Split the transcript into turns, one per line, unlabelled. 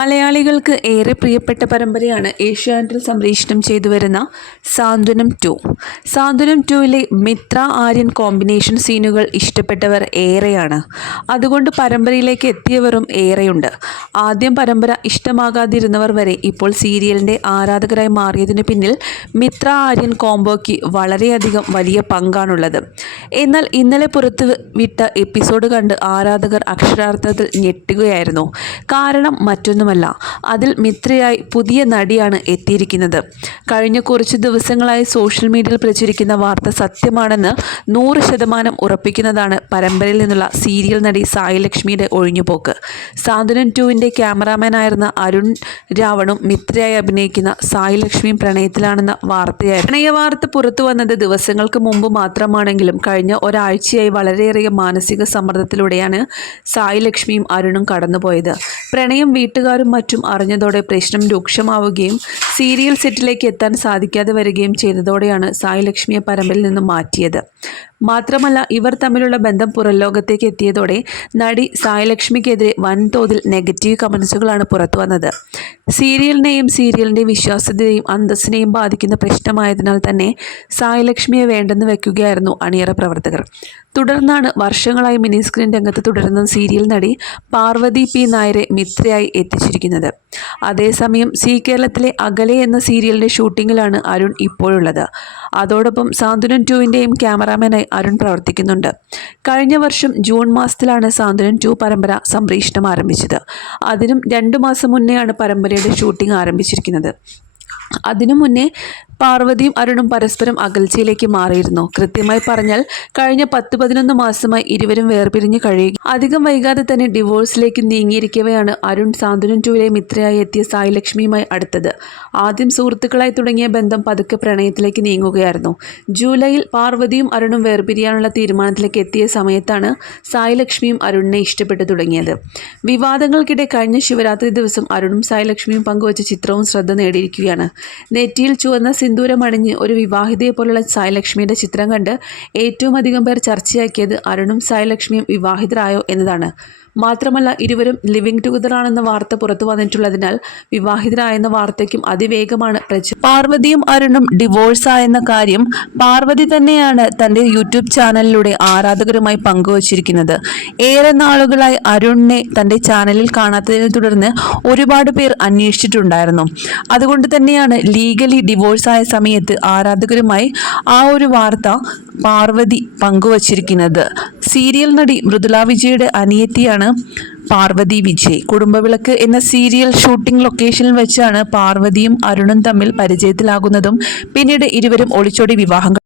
മലയാളികൾക്ക് ഏറെ പ്രിയപ്പെട്ട പരമ്പരയാണ് ഏഷ്യാനെറ്റിൽ സംപ്രേഷണം ചെയ്തു വരുന്ന സാന്ത്വനം ടു. സാന്ത്വനം ടുവിലെ മിത്ര ആര്യൻ കോമ്പിനേഷൻ സീനുകൾ ഇഷ്ടപ്പെട്ടവർ ഏറെയാണ്. അതുകൊണ്ട് പരമ്പരയിലേക്ക് എത്തിയവരും ഏറെയുണ്ട്. ആദ്യം പരമ്പര ഇഷ്ടമാകാതിരുന്നവർ വരെ ഇപ്പോൾ സീരിയലിന്റെ ആരാധകരായി മാറിയതിന് പിന്നിൽ മിത്ര ആര്യൻ കോംബോയ്ക്ക് വളരെയധികം വലിയ പങ്കാണുള്ളത്. എന്നാൽ ഇന്നലെ പുറത്ത് വിട്ട എപ്പിസോഡ് കണ്ട് ആരാധകർ അക്ഷരാർത്ഥത്തിൽ ഞെട്ടുകയായിരുന്നു. കാരണം മറ്റൊന്നുമല്ല അതിൽ മിത്രയായി പുതിയ നടിയാണ് എത്തിയിരിക്കുന്നത്. കഴിഞ്ഞ കുറച്ച് ദിവസങ്ങളായി സോഷ്യൽ മീഡിയയിൽ പ്രചരിക്കുന്ന വാർത്ത സത്യമാണെന്ന് നൂറ് ശതമാനം ഉറപ്പിക്കുന്നതാണ് പരമ്പരയിൽ നിന്നുള്ള സീരിയൽ നടി സായി ലക്ഷ്മിയുടെ ഒഴിഞ്ഞുപോക്ക്. സാന്ത്വനം ടുവിന്റെ ക്യാമറാമാനായിരുന്ന അരുൺ രാവണും മിത്രയായി അഭിനയിക്കുന്ന സായി ലക്ഷ്മിയും പ്രണയത്തിലാണെന്ന വാർത്തയായിരുന്നു. പ്രണയ വാർത്ത പുറത്തു വന്നത് ദിവസങ്ങൾക്ക് മുമ്പ് മാത്രമാണെങ്കിലും കഴിഞ്ഞ ഒരാഴ്ചയായി വളരെയേറെ മാനസിക സമ്മർദ്ദത്തിലൂടെയാണ് സായി ലക്ഷ്മിയും അരുണും കടന്നുപോയത്. പ്രണയം വീട്ടുകാരും മറ്റും അറിഞ്ഞതോടെ പ്രശ്നം രൂക്ഷമാവുകയും സീരിയൽ സെറ്റിലേക്ക് എത്താൻ സാധിക്കാതെ വരികയും ചെയ്തതോടെയാണ് സായി ലക്ഷ്മിയെ പരമ്പിൽ നിന്നും മാറ്റിയത്. മാത്രമല്ല ഇവർ തമ്മിലുള്ള ബന്ധം പുറംലോകത്തേക്ക് എത്തിയതോടെ നടി സായലക്ഷ്മിക്കെതിരെ വൻതോതിൽ നെഗറ്റീവ് കമൻസുകളാണ് പുറത്തു വന്നത്. സീരിയലിനെയും സീരിയലിന്റെ വിശ്വാസ്യതയെയും അന്തസ്സിനെയും ബാധിക്കുന്ന പ്രശ്നമായതിനാൽ തന്നെ സായലക്ഷ്മിയെ വേണ്ടെന്ന് വെക്കുകയായിരുന്നു അണിയറ പ്രവർത്തകർ. തുടർന്നാണ് വർഷങ്ങളായി മിനി സ്ക്രീൻ രംഗത്ത് തുടരുന്ന സീരിയൽ നടി പാർവതി പി നായരെ മിത്രയായി എത്തിച്ചിരിക്കുന്നത്. അതേസമയം സി കേരളത്തിലെ അകലെ എന്ന സീരിയലിന്റെ ഷൂട്ടിങ്ങിലാണ് അരുൺ ഇപ്പോഴുള്ളത്. അതോടൊപ്പം സാന്ത്വനം ടുവിന്റെയും ക്യാമറാമാനായി അരുൺ പ്രവർത്തിക്കുന്നുണ്ട്. കഴിഞ്ഞ വർഷം ജൂൺ മാസത്തിലാണ് സാന്ത്വനം ടു പരമ്പര സംപ്രേഷണം ആരംഭിച്ചത്. അതിനും രണ്ടു മാസം മുന്നെയാണ് പരമ്പരയുടെ ഷൂട്ടിംഗ് ആരംഭിച്ചിരിക്കുന്നത്. അതിനു മുന്നേ പാർവതിയും അരുണും പരസ്പരം അകൽച്ചയിലേക്ക് മാറിയിരുന്നു. കൃത്യമായി പറഞ്ഞാൽ കഴിഞ്ഞ പത്ത് പതിനൊന്ന് മാസമായി ഇരുവരും വേർപിരിഞ്ഞ് കഴിയുക അധികം വൈകാതെ തന്നെ ഡിവോഴ്സിലേക്ക് നീങ്ങിയിരിക്കവെയാണ് അരുൺ സാന്ത്വനം ടൂവിലെ മിത്രയായി എത്തിയ സായി ലക്ഷ്മിയുമായി അടുത്തത്. ആദ്യം സുഹൃത്തുക്കളായി തുടങ്ങിയ ബന്ധം പതുക്കെ പ്രണയത്തിലേക്ക് നീങ്ങുകയായിരുന്നു. ജൂലൈയിൽ പാർവതിയും അരുണും വേർപിരിയാനുള്ള തീരുമാനത്തിലേക്ക് എത്തിയ സമയത്താണ് സായി ലക്ഷ്മിയും അരുണിനെ ഇഷ്ടപ്പെട്ടു തുടങ്ങിയത്. വിവാദങ്ങൾക്കിടെ കഴിഞ്ഞ ശിവരാത്രി ദിവസം അരുണും സായി ലക്ഷ്മിയും പങ്കുവച്ച ചിത്രവും ശ്രദ്ധ നേടിയിരിക്കുകയാണ്. നെറ്റിയിൽ ചുവന്ന സിന്ദൂരം അണിഞ്ഞ് ഒരു വിവാഹിതയെ പോലുള്ള സായലക്ഷ്മിയുടെ ചിത്രം കണ്ട് ഏറ്റവും അധികം പേർ ചർച്ചയാക്കിയത് അരുണും സായലക്ഷ്മിയും വിവാഹിതരായോ എന്നതാണ്. മാത്രമല്ല ഇരുവരും ലിവിംഗ് ടുഗദർ ആണെന്ന വാർത്ത പുറത്തു വന്നിട്ടുള്ളതിനാൽ വിവാഹിതരായെന്ന വാർത്തയ്ക്കും അതിവേഗമാണ് പ്രച പാർവതിയും അരുണും ഡിവോഴ്സ് ആയെന്ന കാര്യം പാർവതി തന്നെയാണ് തന്റെ യൂട്യൂബ് ചാനലിലൂടെ ആരാധകരുമായി പങ്കുവച്ചിരിക്കുന്നത്. ഏറെ നാളുകളായി അരുണിനെ തന്റെ ചാനലിൽ കാണാത്തതിനെ തുടർന്ന് ഒരുപാട് പേർ അന്വേഷിച്ചിട്ടുണ്ടായിരുന്നു. അതുകൊണ്ട് തന്നെയാണ് ലീഗലി ഡിവോഴ്സ് ആയ സമയത്ത് ആരാധകരുമായി ആ ഒരു വാർത്ത പാർവതി പങ്കുവച്ചിരിക്കുന്നത്. സീരിയൽ നടി മൃദുല വിജയുടെ അനിയത്തിയാണ് പാർവതി വിജയ്. കുടുംബവിളക്ക് എന്ന സീരിയൽ ഷൂട്ടിംഗ് ലൊക്കേഷനിൽ വെച്ചാണ് പാർവതിയും അരുണും തമ്മിൽ പരിചയത്തിലാകുന്നതും പിന്നീട് ഇരുവരും ഒളിച്ചോടി വിവാഹം